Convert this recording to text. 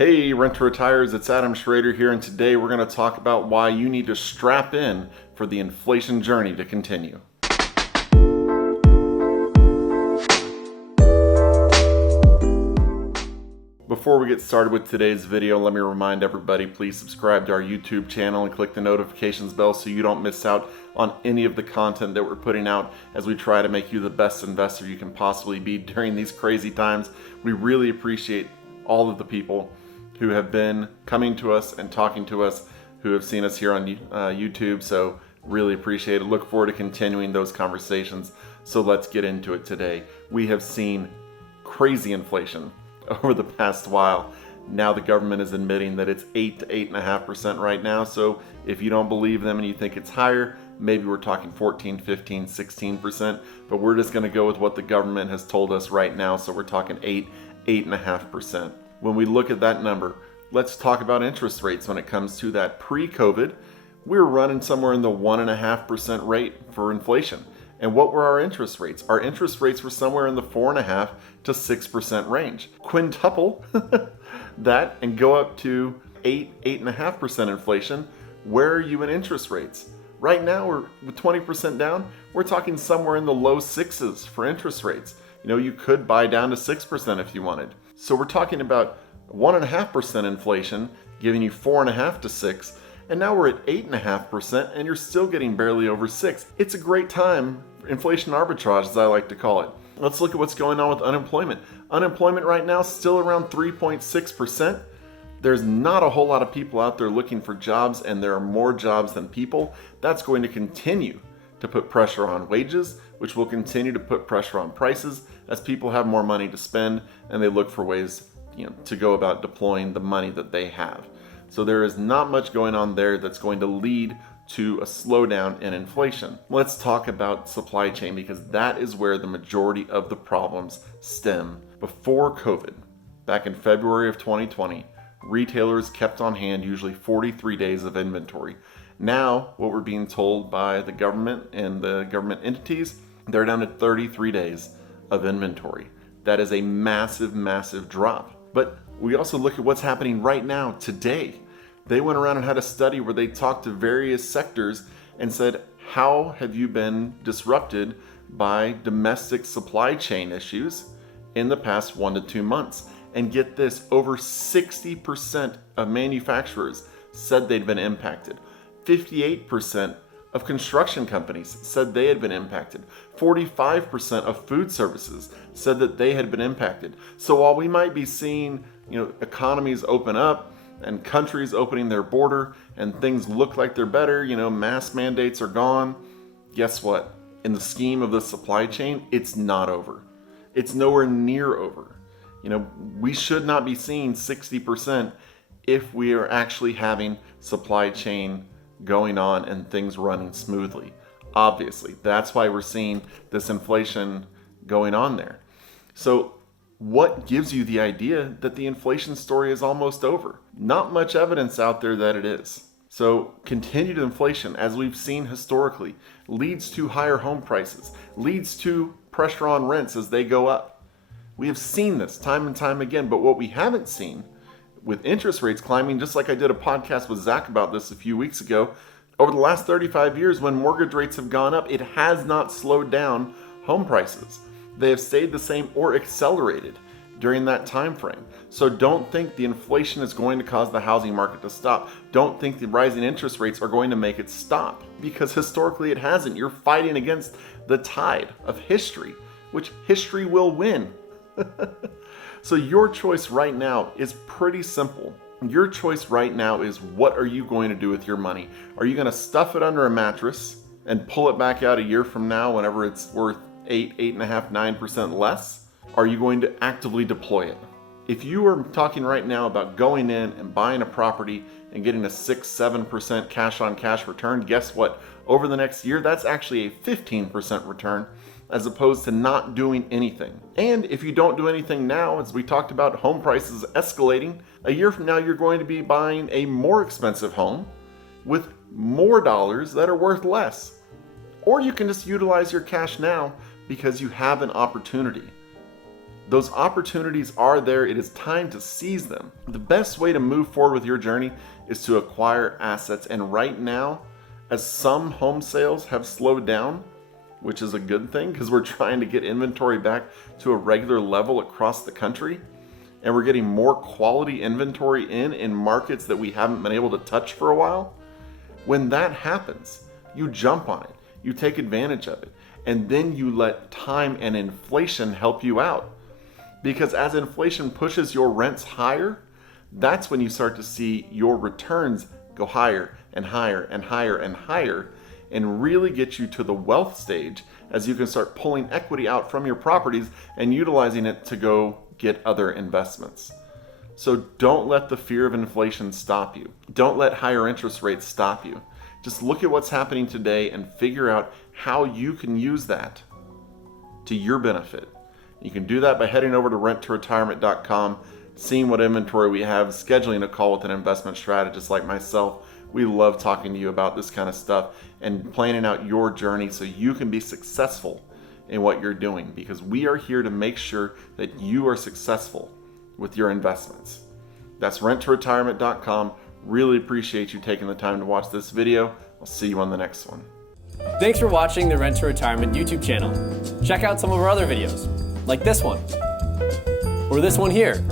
Hey, Rent Retires, it's Adam Schrader here, and today we're going to talk about why you need to strap in for the inflation journey to continue. Before we get started with today's video, let me remind everybody, please subscribe to our YouTube channel and click the notifications bell so you don't miss out on any of the content that we're putting out as we try to make you the best investor you can possibly be during these crazy times. We really appreciate all of the people who have been coming to us and talking to us, who have seen us here on YouTube, so really appreciate it. Look forward to continuing those conversations. So let's get into it today. We have seen crazy inflation over the past while. Now the government is admitting that it's 8 to 8.5% right now. So if you don't believe them and you think it's higher, maybe we're talking 14, 15, 16%, but we're just gonna go with what the government has told us right now. So we're talking 8.5%. When we look at that number, let's talk about interest rates when it comes to that. Pre-COVID, we were running somewhere in the 1.5% rate for inflation. And what were our interest rates? Our interest rates were somewhere in the 4.5% to 6% range. Quintuple that and go up to 8.5% inflation. Where are you in interest rates? Right now, we're with 20% down. We're talking somewhere in the low sixes for interest rates. You could buy down to 6% if you wanted. So we're talking about 1.5% inflation, giving you 4.5% to 6%. And now we're at 8.5% and you're still getting barely over 6%. It's a great time, inflation arbitrage as I like to call it. Let's look at what's going on with unemployment. Unemployment right now is still around 3.6%. There's not a whole lot of people out there looking for jobs, and there are more jobs than people. That's going to continue to put pressure on wages, which will continue to put pressure on prices as people have more money to spend and they look for ways to go about deploying the money that they have. So there is not much going on there that's going to lead to a slowdown in inflation. Let's talk about supply chain, because that is where the majority of the problems stem. Before COVID, back in February of 2020, retailers kept on hand usually 43 days of inventory. Now, what we're being told by the government and the government entities, they're down to 33 days of inventory. That is a massive, massive drop. But we also look at what's happening right now, today. They went around and had a study where they talked to various sectors and said, how have you been disrupted by domestic supply chain issues in the past 1 to 2 months? And get this, over 60% of manufacturers said they'd been impacted. 58% of construction companies said they had been impacted. 45% of food services said that they had been impacted. So while we might be seeing, economies open up and countries opening their border and things look like they're better, mask mandates are gone, guess what? In the scheme of the supply chain, it's not over. It's nowhere near over. We should not be seeing 60% if we are actually having supply chain going on and things running smoothly. Obviously, that's why we're seeing this inflation going on there. So what gives you the idea that the inflation story is almost over? Not much evidence out there that it is. So continued inflation, as we've seen historically, leads to higher home prices, leads to pressure on rents as they go up. We have seen this time and time again, but what we haven't seen, with interest rates climbing, just like I did a podcast with Zach about this a few weeks ago, over the last 35 years when mortgage rates have gone up, it has not slowed down home prices. They have stayed the same or accelerated during that time frame. So don't think the inflation is going to cause the housing market to stop. Don't think the rising interest rates are going to make it stop, because historically it hasn't. You're fighting against the tide of history, which history will win. So your choice right now is pretty simple. Your choice right now is, what are you going to do with your money? Are you going to stuff it under a mattress and pull it back out a year from now whenever it's worth 8.5%, 9% less? Are you going to actively deploy it? If you are talking right now about going in and buying a property and getting a 6, 7% cash on cash return, guess what? Over the next year, that's actually a 15% return, as opposed to not doing anything. And if you don't do anything now, as we talked about home prices escalating, a year from now you're going to be buying a more expensive home with more dollars that are worth less. Or you can just utilize your cash now because you have an opportunity. Those opportunities are there. It is time to seize them. The best way to move forward with your journey is to acquire assets. And right now, as some home sales have slowed down, which is a good thing because we're trying to get inventory back to a regular level across the country, and we're getting more quality inventory in markets that we haven't been able to touch for a while. When that happens, you jump on it, you take advantage of it, and then you let time and inflation help you out. Because as inflation pushes your rents higher, that's when you start to see your returns go higher and higher and higher and higher, and really get you to the wealth stage as you can start pulling equity out from your properties and utilizing it to go get other investments. So don't let the fear of inflation stop you. Don't let higher interest rates stop you. Just look at what's happening today and figure out how you can use that to your benefit. You can do that by heading over to renttoretirement.com, seeing what inventory we have, scheduling a call with an investment strategist like myself. We love talking to you about this kind of stuff and planning out your journey so you can be successful in what you're doing, because we are here to make sure that you are successful with your investments. That's renttoretirement.com. Really appreciate you taking the time to watch this video. I'll see you on the next one. Thanks for watching the Rent to Retirement YouTube channel. Check out some of our other videos, like this one, or this one here.